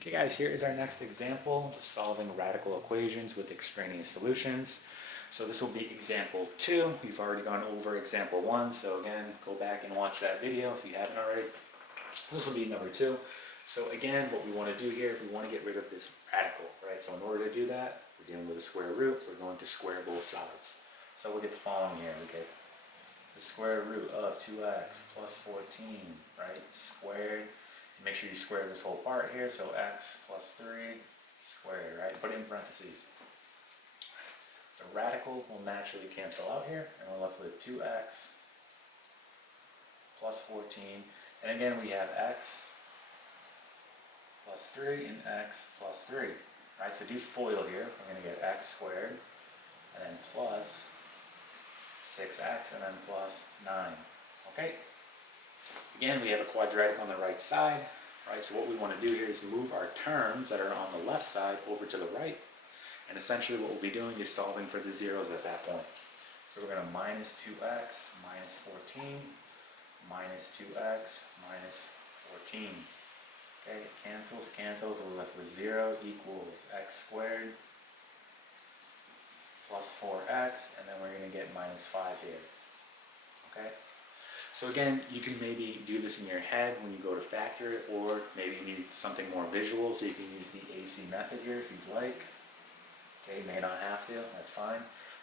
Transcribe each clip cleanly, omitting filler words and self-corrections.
Okay guys, here is our next example, solving radical equations with extraneous solutions. So this will be example 2. We've already gone over example 1, so again, go back and watch that video if you haven't already. This will be number 2. So again, what we want to do here, we want to get rid of this radical, right? So in order to do that, we're dealing with a square root. We're going to square both sides. So we'll get the following here. We get the square root of 2x plus 14, right, squared. Make sure you square this whole part here, so x plus 3 squared, right? Put it in parentheses. The radical will naturally cancel out here, and we're left with 2x plus 14. And again, we have x plus 3 and x plus 3, right? So do FOIL here. We're going to get x squared, and then plus 6x, and then plus 9, okay? Again, we have a quadratic on the right side, right? So what we want to do here is move our terms that are on the left side over to the right. And essentially what we'll be doing is solving for the zeros at that point. So we're going to minus 2x minus 14 minus 2x minus 14. Okay, it cancels, we're left with 0 equals x squared plus 4x, and then we're going to get minus 5 here. Okay? So again, you can maybe do this in your head when you go to factor it, or maybe you need something more visual, so you can use the AC method here if you'd like. Okay, you may not have to, that's fine.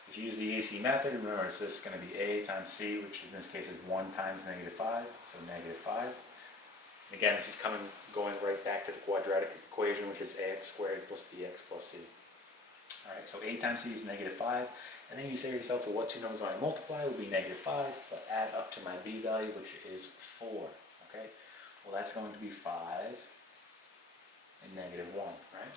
If you use the AC method, remember it's just going to be a times c, which in this case is 1 times negative 5, so negative 5. And again, this is going right back to the quadratic equation, which is ax squared plus bx plus c. Alright, so a times c is negative 5. And then you say to yourself, well, what two numbers when I multiply will be negative 5, but add up to my b value, which is 4. Okay? Well, that's going to be 5 and negative 1, right?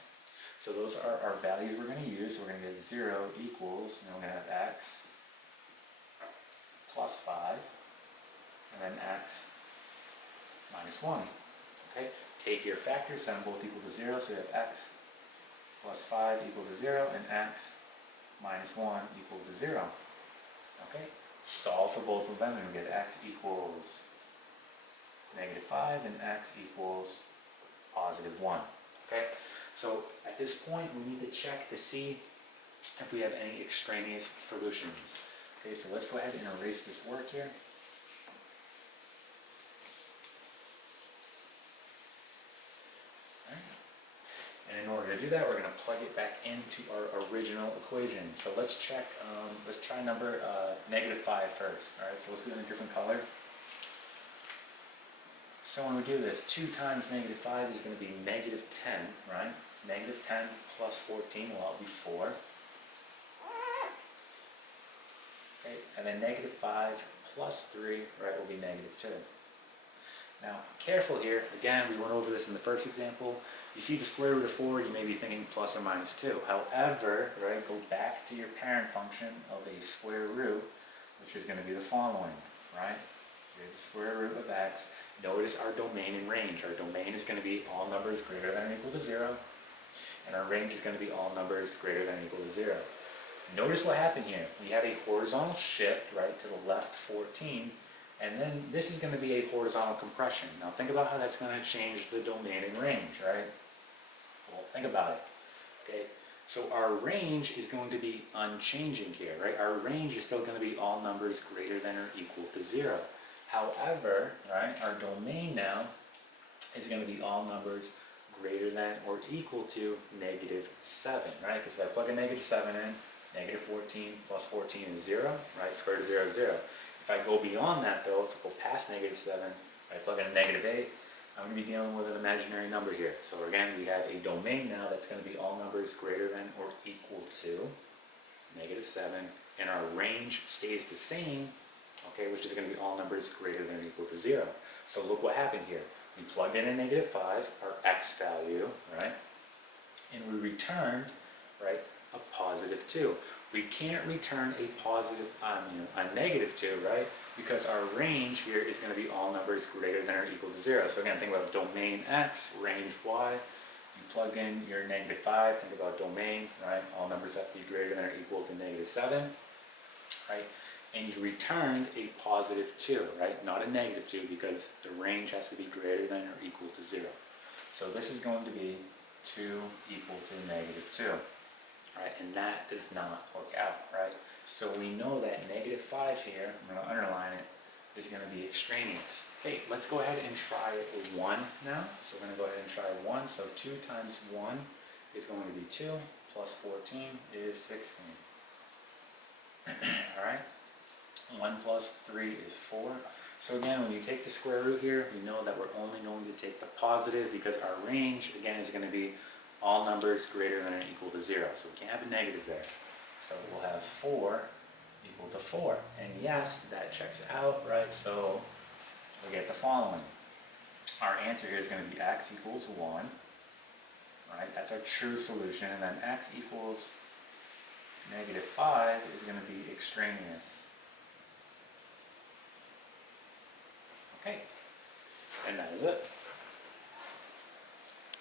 So those are our values we're going to use. We're going to get 0 equals, and we're going to have x plus 5, and then x minus 1. Okay? Take your factors, set them both equal to 0, so you have x plus 5 equal to 0, and x minus 1 equal to 0. Okay? Solve for both of them, and we get x equals negative 5, and x equals positive 1. Okay? So at this point, we need to check to see if we have any extraneous solutions. Okay, so let's go ahead and erase this work here. And in order to do that, we're going to plug it back into our original equation. So let's check, let's try number negative 5 first. All right, so let's do it in a different color. So when we do this, 2 times negative 5 is going to be negative 10, right? Negative 10 plus 14 will be 4. Okay, and then negative 5 plus 3, right, will be negative 2. Now, careful here. Again, we went over this in the first example. You see the square root of 4, you may be thinking plus or minus 2. However, right, go back to your parent function of a square root, which is going to be the following, right? Here's the square root of x. Notice our domain and range. Our domain is going to be all numbers greater than or equal to 0, and our range is going to be all numbers greater than or equal to 0. Notice what happened here. We had a horizontal shift, right, to the left 14, and then this is going to be a horizontal compression. Now think about how that's going to change the domain and range, right? Well, think about it. Okay, so our range is going to be unchanging here, right? Our range is still going to be all numbers greater than or equal to 0. However, right, our domain now is going to be all numbers greater than or equal to negative 7, right? Because if I plug a negative 7 in, negative 14 plus 14 is 0, right? Square root of 0 is 0. If I go beyond that though, if I go past negative 7, I plug in a negative 8, I'm going to be dealing with an imaginary number here. So again, we have a domain now that's going to be all numbers greater than or equal to negative 7, and our range stays the same, okay, which is going to be all numbers greater than or equal to 0. So look what happened here. We plugged in a negative 5, our x value, right, and we returned, right, a positive 2. We can't return a positive, a negative 2, right? Because our range here is going to be all numbers greater than or equal to 0. So again, think about domain x, range y. You plug in your negative 5, think about domain, right? All numbers have to be greater than or equal to negative 7, right? And you returned a positive 2, right? Not a negative 2, because the range has to be greater than or equal to 0. So this is going to be 2 equal to negative 2. Right, and that does not work out, right? So we know that negative 5 here, I'm going to underline it, is going to be extraneous. Okay, let's go ahead and try 1 now. So we're going to go ahead and try 1. So 2 times 1 is going to be 2, plus 14 is 16. Alright, 1 plus 3 is 4. So again, when you take the square root here, we know that we're only going to take the positive because our range, again, is going to be all numbers greater than or equal to 0. So we can't have a negative there. So we'll have 4 equal to 4. And yes, that checks out, right? So we get the following. Our answer here is going to be x equals 1. Right? That's our true solution. And then x equals negative 5 is going to be extraneous. Okay. And that is it.